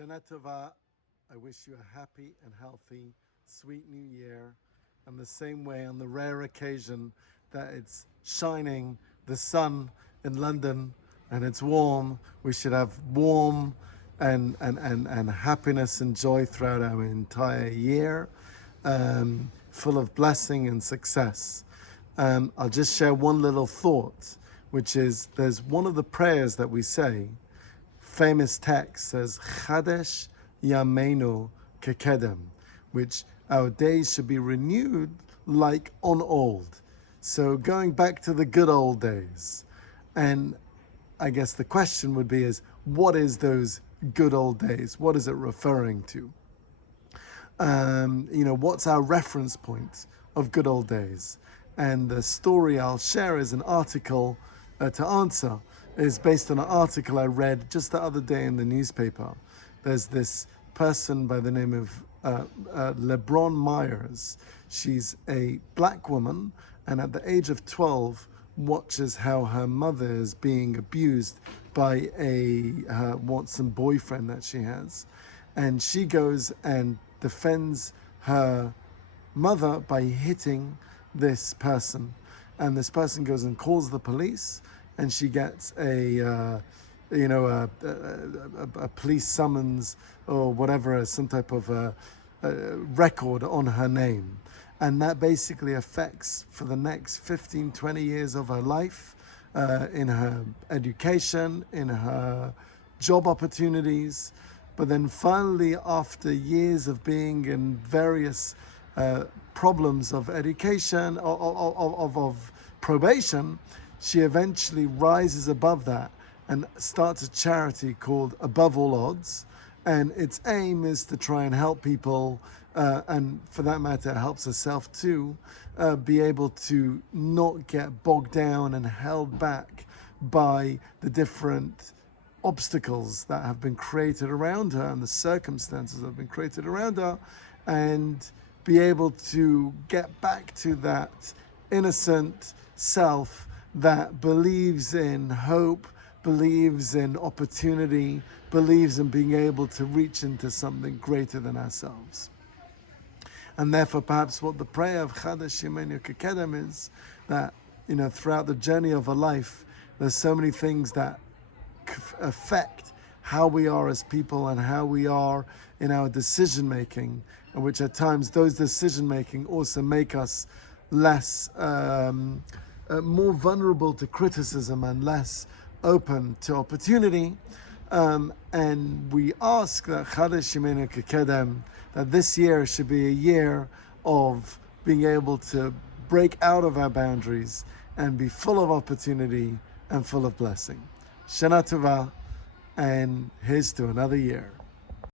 Shana Tova, I wish you a happy and healthy, sweet new year. And the same way, on the rare occasion that it's shining, the sun in London, and it's warm, we should have warm and happiness and joy throughout our entire year, full of blessing and success. I'll just share one little thought, which is there's one of the prayers that we say, famous text says, Chadesh Yameinu Kekedem, which our days should be renewed like on old. So going back to the good old days. And I guess the question would be is, what is those good old days? What is it referring to? What's our reference point of good old days? And the story I'll share is an article to answer. Is based on an article I read just the other day in the newspaper. There's this person by the name of LeBron Myers. She's a black woman, and at the age of 12, watches how her mother is being abused by her Watson boyfriend that she has. And she goes and defends her mother by hitting this person. And this person goes and calls the police, and she gets a police summons or whatever, some type of record on her name. And that basically affects for the next 15, 20 years of her life, in her education, in her job opportunities. But then finally, after years of being in various problems of education, of probation, she eventually rises above that and starts a charity called Above All Odds. And its aim is to try and help people, and for that matter, helps herself too, be able to not get bogged down and held back by the different obstacles that have been created around her and the circumstances that have been created around her, and be able to get back to that innocent self that believes in hope, believes in opportunity, believes in being able to reach into something greater than ourselves. And therefore, perhaps what the prayer of Chadesh Yameinu Kekedem is, that, throughout the journey of a life, there's so many things that affect how we are as people and how we are in our decision making, and which at times those decision making also make us less more vulnerable to criticism and less open to opportunity. And we ask that Chadesh Yameinu Kekedem, that this year should be a year of being able to break out of our boundaries and be full of opportunity and full of blessing. Shana Tova, and here's to another year.